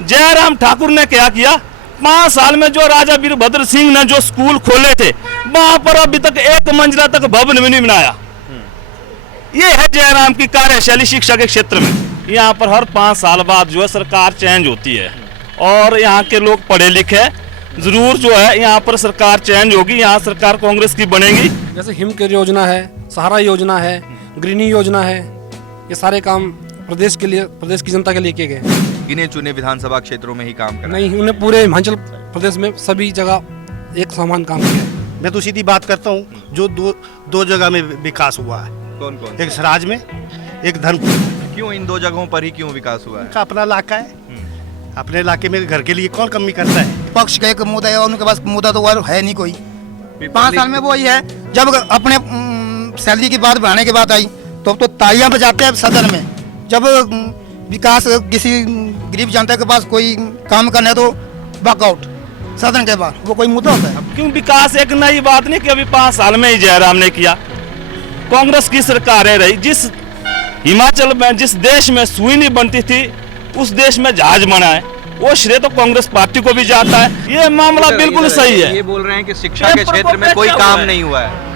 जयराम ठाकुर ने क्या किया, 5 साल में जो राजा वीरभद्र सिंह ने जो स्कूल खोले थे वहां पर अभी तक 1 मंजिला तक भवन भी नहीं बनाया। ये है जयराम की कार्यशैली शिक्षा के क्षेत्र में। यहाँ पर हर 5 साल बाद जो है सरकार चेंज होती है और यहाँ के लोग पढ़े लिखे जरूर जो है यहाँ पर सरकार चेंज होगी, यहाँ सरकार कांग्रेस की बनेगी। जैसे हिमकेयर योजना है, सहारा योजना है, ग्रीनी योजना है, ये सारे काम प्रदेश के लिए, प्रदेश की जनता के लिए किए गए। गिने चुने विधानसभा क्षेत्रों में ही काम करा? नहीं, उन्हें पूरे हिमाचल प्रदेश में सभी जगह एक समान काम किया है। मैं तो सीधी बात करता हूँ, जो दो जगह में विकास हुआ है। कौन कौन? एक सराज में, एक धर्मपुर। क्यों इन 2 जगहों पर ही क्यों विकास हुआ है? उनका अपना इलाका है, अपने इलाके में घर के लिए कौन कमी करता है। पक्ष का एक मुद्दा है, उनके पास मुद्दा तो और है नहीं कोई। 5 साल में वो ही है, जब अपने सैलरी की बात बढ़ाने की बात आई तो तालियां बजाते हैं सदन में। जब विकास किसी गरीब जनता के पास कोई काम करना है तो वॉकआउट सदन के बाद, वो कोई मुद्दा होता है? क्यों विकास एक नई बात नहीं कि अभी 5 साल में ही जयराम ने किया। कांग्रेस की सरकारें रही, जिस हिमाचल में जिस देश में सुई नहीं बनती थी उस देश में जहाज बना है, वो श्रेय तो कांग्रेस पार्टी को भी जाता है। ये मामला बिल्कुल सही है। ये बोल रहे हैं कि शिक्षा के क्षेत्र में कोई काम नहीं हुआ है।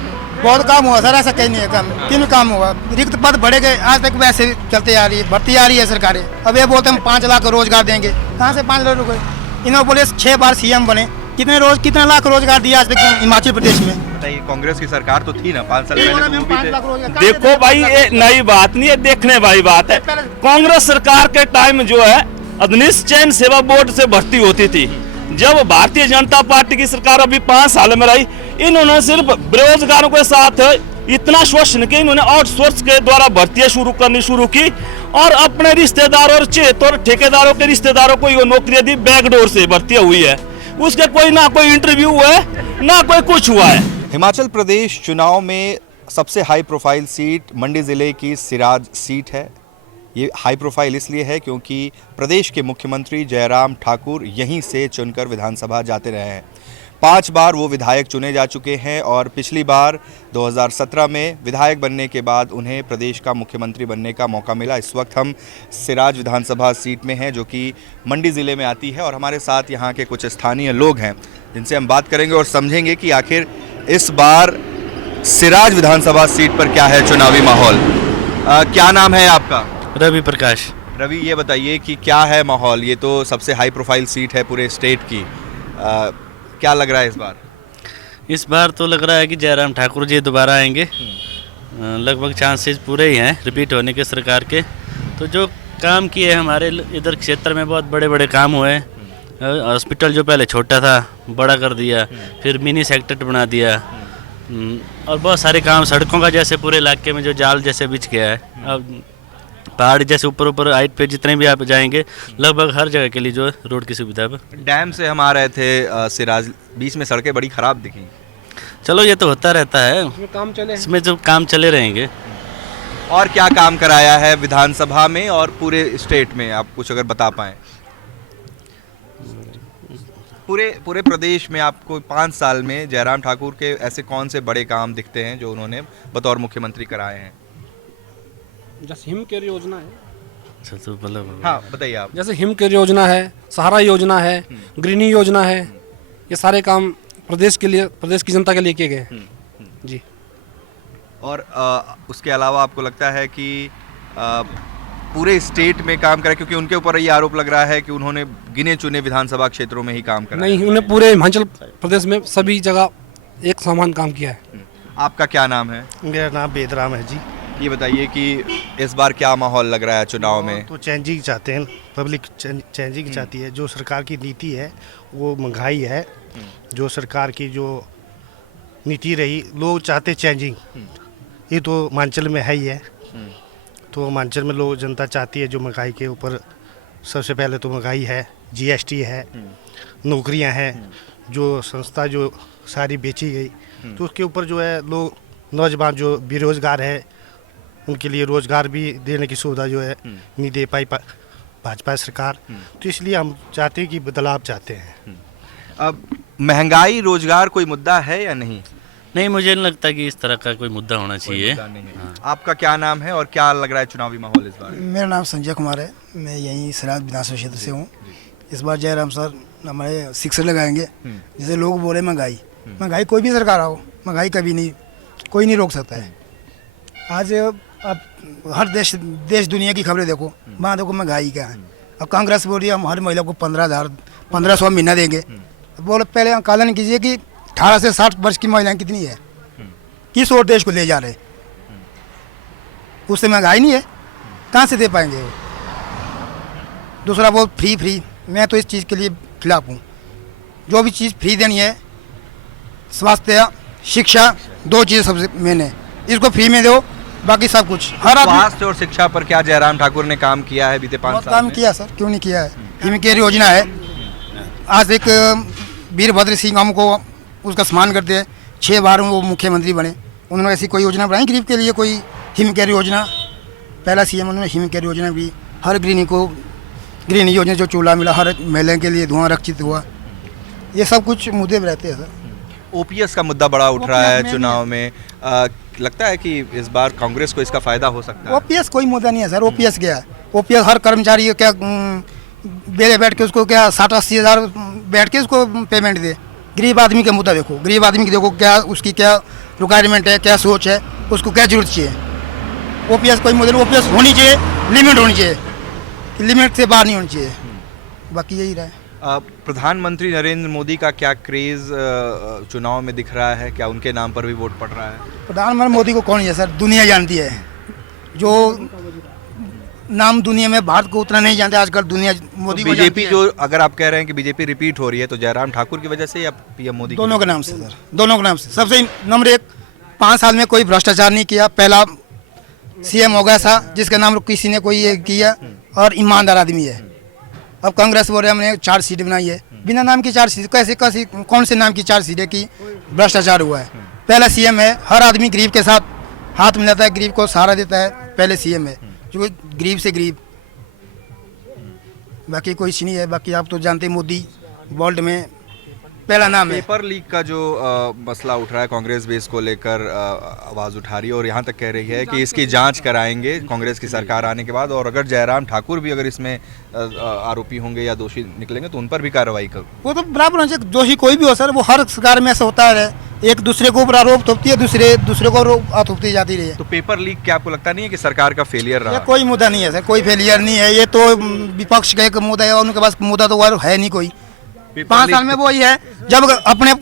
बहुत काम हुआ सर, ऐसा कहीं नहीं है काम। किन काम हुआ? रिक्त पद बढ़े गए, आज तक वैसे चलते आ रही है, बढ़ती आ रही है सरकारें। अब ये बोलते हैं 5 लाख रोजगार देंगे, कहाँ से 5 लाख रुपए? इन्होंने बोले 6 बार सीएम बने, कितने लाख रोजगार दिया आज तक हिमाचल प्रदेश में? बताइए, कांग्रेस की सरकार तो थी ना 5 साल पहले, तो वो भी थे। देखो भाई, ये नई बात नहीं है, देखने वाली बात है। कांग्रेस सरकार के टाइम जो है अधनिष्ठ चयन सेवा बोर्ड से भर्ती होती थी। जब भारतीय जनता पार्टी की सरकार अभी 5 साल में रही, इन्होंने सिर्फ बेरोजगारों के साथ इतना शोषण किया, इन्होंने आउटसोर्स के द्वारा भर्तियां शुरू की और अपने रिश्तेदारों और चेत और ठेकेदारों के रिश्तेदारों को ये नौकरियां दी, बैकडोर से भर्तियां हुई है। उसके कोई ना कोई इंटरव्यू हुआ है ना कोई कुछ हुआ है। हिमाचल प्रदेश चुनाव में सबसे हाई प्रोफाइल सीट मंडी ज़िले की सिराज सीट है। ये हाई प्रोफाइल इसलिए है क्योंकि प्रदेश के मुख्यमंत्री जयराम ठाकुर यहीं से चुनकर विधानसभा जाते रहे हैं। 5 बार वो विधायक चुने जा चुके हैं और पिछली बार 2017 में विधायक बनने के बाद उन्हें प्रदेश का मुख्यमंत्री बनने का मौका मिला। इस वक्त हम सिराज विधानसभा सीट में हैं जो कि मंडी ज़िले में आती है और हमारे साथ यहाँ के कुछ स्थानीय लोग हैं जिनसे हम बात करेंगे और समझेंगे कि आखिर इस बार सिराज विधानसभा सीट पर क्या है चुनावी माहौल। क्या नाम है आपका? रवि प्रकाश। रवि, ये बताइए कि क्या है माहौल? ये तो सबसे हाई प्रोफाइल सीट है पूरे स्टेट की। क्या लग रहा है इस बार? इस बार तो लग रहा है कि जयराम ठाकुर जी दोबारा आएंगे। लगभग चांसेस पूरे ही हैं रिपीट होने के सरकार के। तो जो काम किए हमारे इधर क्षेत्र में बहुत बड़े बड़े काम हुए हैं। हॉस्पिटल जो पहले छोटा था बड़ा कर दिया, फिर मिनी सेक्टर बना दिया और बहुत सारे काम सड़कों का, जैसे पूरे इलाके में जो जाल जैसे बिछ गया है। अब पहाड़ जैसे ऊपर हाइट पे जितने भी आप जाएंगे लगभग हर जगह के लिए जो रोड की सुविधा है। डैम से हम आ रहे थे सिराज, बीच में सड़कें बड़ी ख़राब दिखी। चलो ये तो होता रहता है, इसमें जो काम चले रहेंगे। और क्या काम कराया है विधानसभा में और पूरे स्टेट में, आप कुछ अगर बता पाएँ? पूरे प्रदेश में आपको 5 साल में जयराम ठाकुर के ऐसे कौन से बड़े काम दिखते हैं जो उन्होंने बतौर मुख्यमंत्री कराए हैं? जैसे हिमकेयर योजना है। तो मतलब हाँ बताइए आप। जैसे हिमकेयर योजना है, सहारा योजना है, ग्रीनी योजना है, ये सारे काम प्रदेश के लिए, प्रदेश की जनता के लिए किए गए जी। और उसके अलावा आपको लगता है कि पूरे स्टेट में काम करा, क्योंकि उनके ऊपर ये आरोप लग रहा है कि उन्होंने गिने चुने विधानसभा क्षेत्रों में ही काम करा? नहीं, उन्हें पूरे हिमाचल प्रदेश में सभी जगह एक समान काम किया है। आपका क्या नाम है? मेरा नाम बेदराम है जी। ये बताइए कि इस बार क्या माहौल लग रहा है चुनाव में? तो चेंजिंग चाहते हैं, पब्लिक चेंजिंग चाहती है। जो सरकार की नीति है वो महंगाई है, जो सरकार की जो नीति रही, लोग चाहते चेंजिंग। ये तो हिमाचल में है ही है। तो हिमाचल में लोग जनता चाहती है जो महंगाई के ऊपर, सबसे पहले तो महंगाई है, जीएसटी है, नौकरियां हैं, जो संस्था जो सारी बेची गई, तो उसके ऊपर जो है लोग, नौजवान जो बेरोजगार है उनके लिए रोजगार भी देने की सुविधा जो है नहीं दे पाई भाजपा सरकार। तो इसलिए हम चाहते हैं कि बदलाव चाहते हैं। अब महंगाई, रोजगार कोई मुद्दा है या नहीं? नहीं, मुझे नहीं लगता कि इस तरह का कोई मुद्दा होना चाहिए। हाँ। आपका क्या नाम है और क्या लग रहा है चुनावी माहौल इस बार? मेरा नाम संजय कुमार है, मैं यहीं सिराज विधानसभा क्षेत्र से हूँ। इस बार जयराम सर हमारे शिक्षक लगाएंगे। जैसे लोग बोले महंगाई, महंगाई कोई भी सरकार आओ, महंगाई कभी नहीं, कोई नहीं रोक सकता है। आज अब हर देश दुनिया की खबरें देखो, वहाँ देखो महंगाई क्या है। अब कांग्रेस बोल रही है हम हर महिला को 15,000 महीना देंगे। बोलो पहले आकलन कीजिए कि 18 से 60 वर्ष की महिलाएं कितनी है, किस और देश को ले जा रहे हैं। उससे महंगाई नहीं है, कहाँ से दे पाएंगे वो। दूसरा वो फ्री, मैं तो इस चीज़ के लिए खिलाफ हूँ। जो भी चीज़ फ्री देनी है, स्वास्थ्य शिक्षा 2 चीज़ सबसे मेन है, इसको फ्री में दो, बाकी सब कुछ हर आदमी। स्वास्थ्य और शिक्षा पर क्या जयराम ठाकुर ने काम किया है बीते 5 बहुत साल काम में? किया सर, क्यों नहीं किया है। हिमकेयर योजना है, आज एक वीरभद्र सिंह हमको उसका सम्मान करते हैं, 6 बार वो मुख्यमंत्री बने। उन्होंने ऐसी कोई योजना बनाई गरीब के लिए, कोई हिमकेयर योजना, पहला सीएम उन्होंने हिमकेयर योजना भी। हर गृहिणी योजना जो चूल्हा मिला हर महिला के लिए, धुआं रक्षित हुआ, ये सब कुछ मुद्दे में रहते हैं सर। ओपीएस का मुद्दा बड़ा उठ रहा है OPS में चुनाव में, लगता है कि इस बार कांग्रेस को इसका फायदा हो सकता है? ओपीएस कोई मुद्दा नहीं है सर। ओपीएस क्या है? ओपीएस हर कर्मचारी क्या बेले बैठ के उसको क्या 60-80 हज़ार बैठ के उसको पेमेंट दे। गरीब आदमी का मुद्दा देखो, गरीब आदमी की देखो क्या उसकी क्या रिक्वायरमेंट है, क्या सोच है, उसको क्या जरूरत चाहिए। ओपीएस कोई मुद्दा नहीं, ओपीएस होनी चाहिए, लिमिट होनी चाहिए, लिमिट से बाहर नहीं होनी चाहिए, बाकी यही रहा है। प्रधानमंत्री नरेंद्र मोदी का क्या क्रेज चुनाव में दिख रहा है? क्या उनके नाम पर भी वोट पड़ रहा है? प्रधानमंत्री मोदी को कौन है सर, दुनिया जानती है। जो नाम दुनिया में भारत को उतना नहीं जानते आजकल, दुनिया मोदी को जानती बीजेपी है। जो, अगर आप कह रहे हैं कि बीजेपी रिपीट हो रही है, तो जयराम ठाकुर की वजह से या पीएम मोदी दोनों के नाम से सर, दोनों के नाम से। सबसे नंबर 1, 5 साल में कोई भ्रष्टाचार नहीं किया, पहला सीएम हो गया था जिसका नाम किसी ने कोई ये किया, और ईमानदार आदमी है। अब कांग्रेस बोल रहे हमने 4 सीटें बनाई है, बिना नाम की 4 सीटें, कैसे कौन से नाम की 4 सीटें की भ्रष्टाचार हुआ है। पहला सीएम है, हर आदमी गरीब के साथ हाथ मिलाता है, गरीब को सहारा देता है, पहले सीएम है जो गरीब से गरीब, बाकी कोई नहीं है। बाकी आप तो जानते हैं मोदी वर्ल्ड में पहला नाम है। पेपर लीक का जो मसला उठ रहा है, कांग्रेस बेस को लेकर आवाज़ उठा रही है और यहाँ तक कह रही है कि इसकी जांच कराएंगे कांग्रेस की सरकार आने के बाद, और अगर जयराम ठाकुर भी अगर इसमें आरोपी होंगे या दोषी निकलेंगे तो उन पर भी कार्रवाई करो। वो तो बराबर होना चाहिए, दोषी कोई भी हो सर, वो हर सरकार में ऐसा होता है, एक दूसरे को ऊपर आरोप थोपती है, दूसरे को आरोप थोपती जाती रही है। तो पेपर लीक क्या आपको लगता नहीं है कि सरकार का फेलियर रहा? ये कोई मुद्दा नहीं है सर, कोई फेलियर नहीं है, ये तो विपक्ष का एक मुद्दा है, उनके पास मुद्दा तो और है नहीं कोई। 5 साल में वो ही है, जब अपने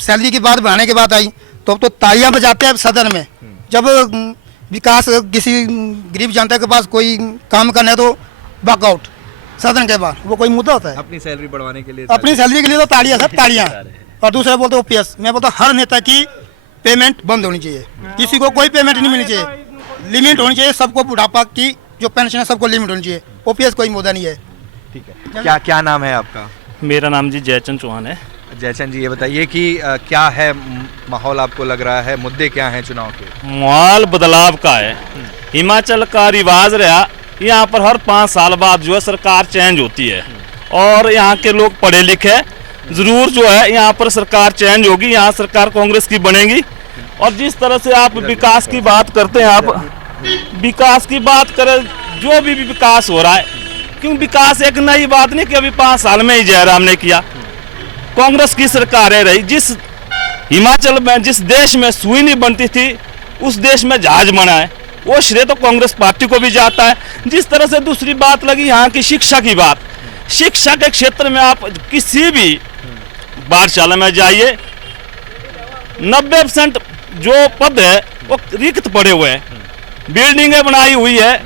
सैलरी की बात बढ़ाने की बात आई तो तालियां बजाते हैं सदन में। जब विकास किसी गरीब जनता के पास कोई काम करना है तो वॉकआउट सदन के बाद, वो कोई मुद्दा होता है? अपनी सैलरी बढ़वाने के लिए, अपनी सैलरी के लिए तो तालियां, सब तालियां। और दूसरा बोलते ओपीएस, मैं बोलता हर नेता की पेमेंट बंद होनी चाहिए, किसी को कोई पेमेंट नहीं मिलनी चाहिए, लिमिट होनी चाहिए, सबको बुढ़ापा की जो पेंशन है सबको लिमिट होनी चाहिए। ओपीएस कोई मुद्दा नहीं है। ठीक है, क्या नाम है आपका? मेरा नाम जी जयचंद चौहान है। जयचंद जी, ये बताइए कि क्या है माहौल, आपको लग रहा है मुद्दे क्या हैं चुनाव के? माहौल बदलाव का है। हिमाचल का रिवाज रहा, यहाँ पर हर 5 साल बाद जो है सरकार चेंज होती है, और यहाँ के लोग पढ़े लिखे, ज़रूर जो है यहाँ पर सरकार चेंज होगी, यहाँ सरकार कांग्रेस की बनेगी। और जिस तरह से आप विकास की बात करते हैं, आप विकास की बात करें, जो भी विकास हो रहा है, क्यों विकास एक नई बात नहीं कि अभी 5 साल में ही जयराम ने किया, कांग्रेस की सरकारें रही। जिस हिमाचल में, जिस देश में सुई नहीं बनती थी, उस देश में जहाज बना है, वो श्रेय तो कांग्रेस पार्टी को भी जाता है। जिस तरह से दूसरी बात लगी यहाँ की शिक्षा की बात, शिक्षा के क्षेत्र में आप किसी भी पाठशाला में जाइए, 90% जो पद है वो रिक्त पड़े हुए हैं, बिल्डिंगें बनाई हुई है,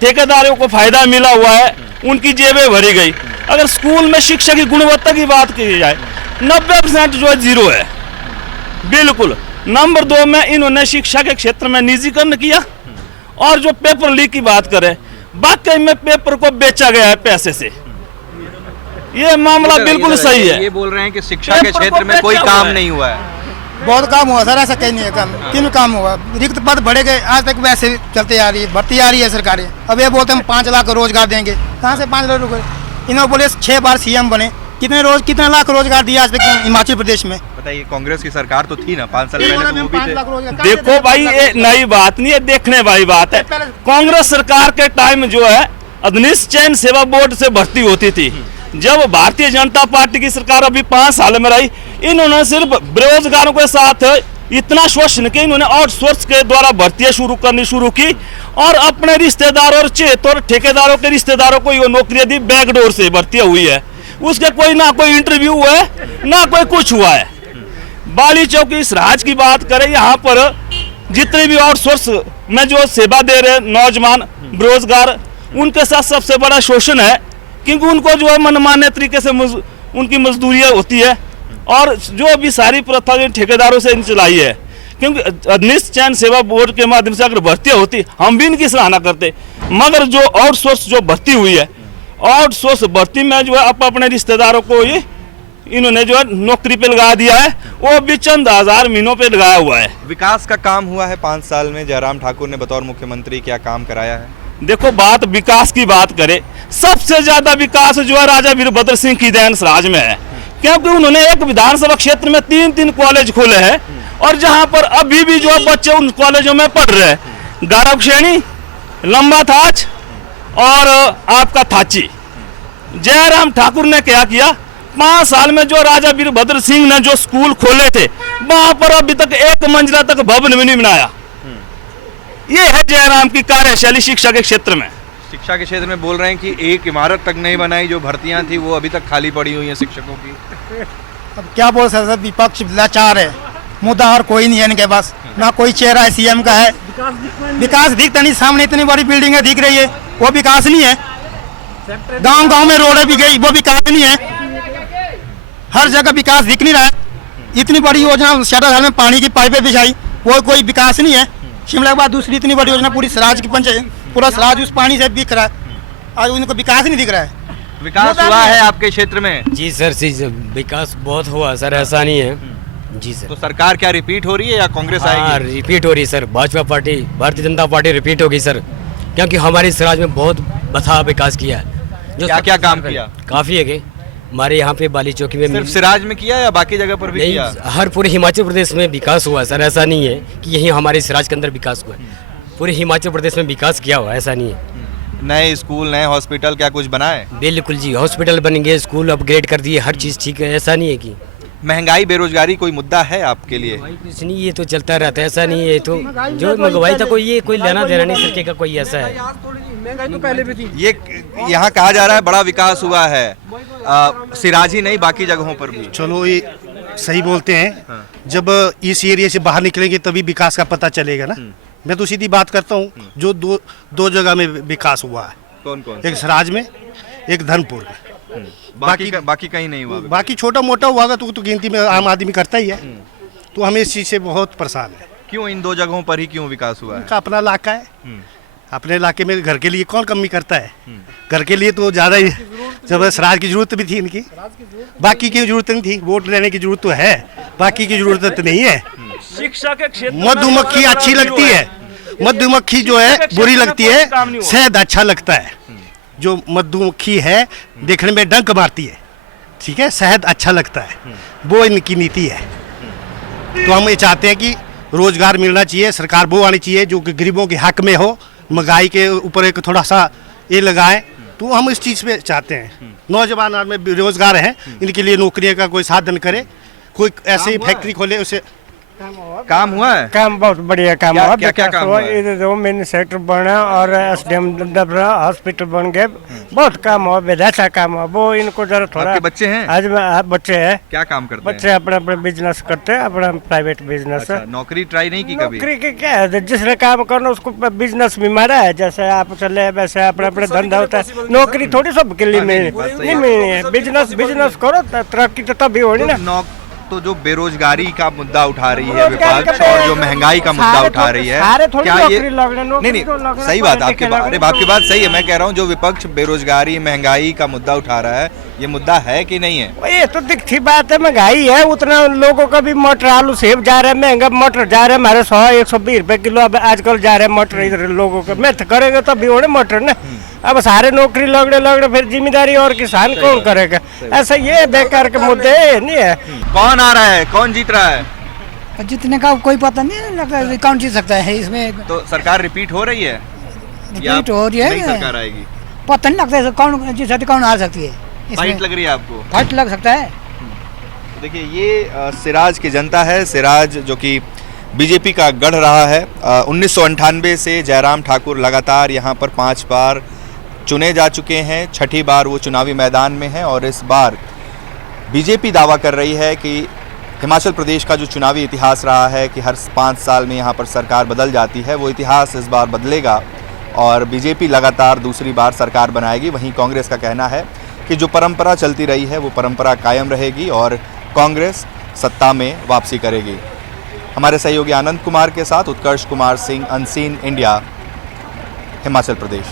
ठेकेदारों को फायदा मिला हुआ है, उनकी जेबें भरी गई। अगर स्कूल में शिक्षा की गुणवत्ता की बात की जाए, 90% जो है जीरो है, बिल्कुल। नंबर 2 में इन्होंने शिक्षा के क्षेत्र में निजीकरण किया। और जो पेपर लीक की बात करें, वाकई में पेपर को बेचा गया है पैसे से, ये मामला बिल्कुल सही है। ये बोल रहे हैं कि शिक्षा के क्षेत्र में कोई काम नहीं हुआ है। बहुत काम हुआ सर, ऐसा कहीं नहीं है काम, किन काम हुआ, रिक्त पद बढ़े गए, आज तक वैसे चलते आ रही है, बढ़ती आ रही है सरकारें। अब ये बोलते हम 5 लाख रोजगार देंगे, कहाँ से 5 लाख रोजगार? इन्होंने बोले 6 बार सीएम बने, कितने लाख रोजगार दिया आज तक हिमाचल प्रदेश में? बताइए, कांग्रेस की सरकार तो थी ना 5 साल पहले, तो वो भी थे। देखो भाई, ये नई बात नहीं है, देखने वाली बात है। कांग्रेस सरकार के टाइम जो है अधनिष्चयन सेवा बोर्ड से भर्ती होती थी, जब भारतीय जनता पार्टी की सरकार अभी 5 साल में रही, इन्होंने सिर्फ बेरोजगारों के साथ इतना शोषण किया, इन्होंने आउटसोर्स के द्वारा भर्तियां शुरू की और अपने रिश्तेदारों और चेत और ठेकेदारों के रिश्तेदारों को ये नौकरियां दी, बैकडोर से भर्तियां हुई है। उसके कोई ना कोई इंटरव्यू हुआ है ना कोई कुछ हुआ है। बाली चौक इस राज की बात करें, यहाँ पर जितने भी आउटसोर्स में जो सेवा दे रहे नौजवान बेरोजगार, उनके साथ सबसे बड़ा शोषण है, क्योंकि उनको जो है मनमाने तरीके से उनकी मजदूरियाँ होती है और जो भी सारी प्रथा ठेकेदारों से चलाई है। क्योंकि अधनिष्ठ चयन सेवा बोर्ड के माध्यम से अगर भर्तियाँ होती, हम भी इनकी सराहना करते, मगर जो आउटसोर्स जो भर्ती हुई है, आउटसोर्स भर्ती में जो है अपने रिश्तेदारों को ये इन्होंने जो है नौकरी पे लगा दिया है, वो भी चंद हजार महीनों पे लगाया हुआ है। विकास का काम हुआ है 5 साल में, जयराम ठाकुर ने बतौर मुख्यमंत्री क्या काम कराया है? देखो, बात विकास की बात करें, सबसे ज्यादा विकास जो है राजा वीरभद्र सिंह की देन राज में है, क्योंकि उन्होंने एक विधानसभा क्षेत्र में 3 कॉलेज खोले हैं और जहां पर अभी भी जो बच्चे उन कॉलेजों में पढ़ रहे हैं, गारव श्रेणी, लंबा थाच और आपका थाची। जयराम ठाकुर ने क्या किया, 5 साल में जो राजा वीरभद्र सिंह ने जो स्कूल खोले थे, वहां पर अभी तक 1 मंजिला तक भवन भी नहीं बनाया। ये है जयराम की कार्यशैली शिक्षा के क्षेत्र में। शिक्षा के क्षेत्र में बोल रहे हैं कि एक इमारत तक नहीं बनाई, जो भर्तियां थी वो अभी तक खाली पड़ी हुई हैं शिक्षकों की। अब क्या बोल सकते हैं, विपक्ष लाचार है, मुद्दा और कोई नहीं है इनके पास, ना कोई चेहरा है सीएम का है। विकास दिखता नहीं, सामने इतनी बड़ी बिल्डिंगें दिख रही है, वो विकास नहीं है। गांव में रोडें भी गई, वो विकास नहीं है। हर जगह विकास दिख नहीं रहा है। इतनी बड़ी योजना शटर में पानी की पाइपें बिछाई, वो कोई विकास नहीं है। शिमला के बाद दूसरी इतनी बड़ी योजना पूरी सराज की पंचायत, पूरा सराज उस पानी से दिख रहा है, आज उनको विकास नहीं दिख रहा है। विकास हुआ है आपके क्षेत्र में? जी सर, विकास बहुत हुआ सर, ऐसा नहीं है। जी सर। तो सरकार क्या रिपीट हो रही है या कांग्रेस आएगी? रिपीट हो रही है sir, Bhajpa party, Bharatiya Janata party repeat होगी सर, क्योंकि हमारे इस राज्य में बहुत बथा विकास किया है। जो क्या क्या काम किया? काफ़ी है कि हमारे यहाँ पे बाली चौकी में सिर्फ सिराज में किया या बाकी जगह पर भी नहीं, किया? हर पूरे हिमाचल प्रदेश में विकास हुआ है सर, ऐसा नहीं है कि यही हमारे सिराज के अंदर विकास हुआ है। पूरे हिमाचल प्रदेश में विकास किया हुआ है, ऐसा नहीं है। नए स्कूल, नए हॉस्पिटल, क्या कुछ बना है? बिल्कुल जी, हॉस्पिटल बन गए, स्कूल अपग्रेड कर दिए, हर चीज़ ठीक है, ऐसा नहीं है कि महंगाई, बेरोजगारी कोई मुद्दा है आपके लिए? कुछ नहीं, ये तो चलता रहता है, ऐसा नहीं है। तो जो मंगवाई था कोई, ये कोई लेना देना नहीं सरके का कोई ऐसा है। महंगाई तो पहले भी थी। ये यहाँ कहा जा रहा है बड़ा विकास हुआ है, सिराज ही नहीं बाकी जगहों पर भी। चलो ये सही बोलते हैं, जब इस एरिया से बाहर निकलेंगे तभी विकास का पता चलेगा ना। मैं तो सीधी बात करता हूँ, जो दो जगह में विकास हुआ है। कौन कौन? एक सराज में, एक धर्मपुर में। बाकी कहीं नहीं हुआ? बाकी छोटा मोटा हुआ तो गिनती में आम आदमी करता ही है। तो हमें इस चीज़ से बहुत परेशान है। क्यों इन 2 जगहों पर ही क्यों विकास हुआ है? उनका अपना इलाका है, अपने इलाके में घर के लिए कौन कमी करता है? घर के लिए तो ज़्यादा ही, जब सराज की जरूरत भी थी इनकी, बाकी की जरूरत नहीं थी। वोट लेने की जरूरत तो है, बाकी की जरूरत तो नहीं है। शिक्षा के क्षेत्र में मधुमक्खी अच्छी लगती है, मधुमक्खी जो है बुरी लगती है, शहद अच्छा लगता है। जो मधुमक्खी है देखने में डंक मारती है, ठीक है, शहद अच्छा लगता है, वो इनकी नीति है। तो हम ये चाहते हैं कि रोजगार मिलना चाहिए, सरकार वो आनी चाहिए जो कि गरीबों के हक में हो, महंगाई के ऊपर एक थोड़ा सा ये लगाए। तो हम इस चीज़ पे चाहते हैं, नौजवान में बेरोजगार हैं, इनके लिए नौकरियों का कोई साधन करे, कोई ऐसे ही फैक्ट्री खोले, उसे काम हुआ है? काम बहुत बढ़िया काम क्या- हुआ। क्या- क्या काम हुआ है? इधर 2 मिनी सेक्टर बना और एसडीएम डबरा हॉस्पिटल बन गए, बहुत काम हुआ, बेहतर काम हुआ। वो इनको जरा थोड़ा। आपके बच्चे हैं? आज बच्चे हैं। क्या काम करते बच्चे अपना अपना बिजनेस करते हैं, अपना प्राइवेट बिजनेस है। हैं? नौकरी ट्राई नहीं की कभी? नौकरी के क्या है, जिसने काम करना उसको बिजनेस भी मारा है। जैसे आप चले वैसे अपना अपना धंधा होता है, नौकरी थोड़ी सब के लिए नहीं मिलनी है। बिजनेस करो, तरक्की तो तभी होनी ना। तो जो बेरोजगारी का मुद्दा उठा रही है विपक्ष और जो महंगाई का मुद्दा उठा रही है, क्या ये नहीं सही बात? आपकी बात सही है। मैं कह रहा हूँ जो विपक्ष बेरोजगारी, महंगाई का मुद्दा उठा रहा है, ये मुद्दा है कि नहीं है? ये तो दिखती बात है, महंगाई है, उतना लोगों का भी मटर, आलू, सेब जा रहे हैं महंगा, मटर जा रहे हैं हमारे 100-120 रुपए किलो अब आजकल जा रहे हैं मटर। इधर लोगों का मेहनत करेगा तभी होने मटर ना। अब सारे नौकरी लगड़े फिर जिम्मेदारी और किसान कौन करेगा? ऐसा ये बेकार के मुद्दे नहीं है। कौन आ रहा है, कौन जीत रहा है? जितने का कोई पता नहीं लगता, कौन जीत सकता है इसमें। तो सरकार रिपीट हो रही है? रिपीट हो रही है, नई सरकार आएगी? पता नहीं लगता है कौन जीत सकती, कौन हार सकती है। फाइट लग रही है आपको? फाइट लग सकता है। देखिए ये सिराज की जनता है। सिराज जो कि बीजेपी का गढ़ रहा है। 1998 से जयराम ठाकुर लगातार यहाँ पर 5 बार चुने जा चुके हैं। 6ठी बार वो चुनावी मैदान में हैं और इस बार बीजेपी दावा कर रही है कि हिमाचल प्रदेश का जो चुनावी इतिहास रहा है कि हर 5 साल में यहाँ पर सरकार बदल जाती है, वो इतिहास इस बार बदलेगा और बीजेपी लगातार दूसरी बार सरकार बनाएगी। वहीं कांग्रेस का कहना है कि जो परंपरा चलती रही है वो परंपरा कायम रहेगी और कांग्रेस सत्ता में वापसी करेगी। हमारे सहयोगी आनंद कुमार के साथ उत्कर्ष कुमार सिंह, अनसीन इंडिया, हिमाचल प्रदेश।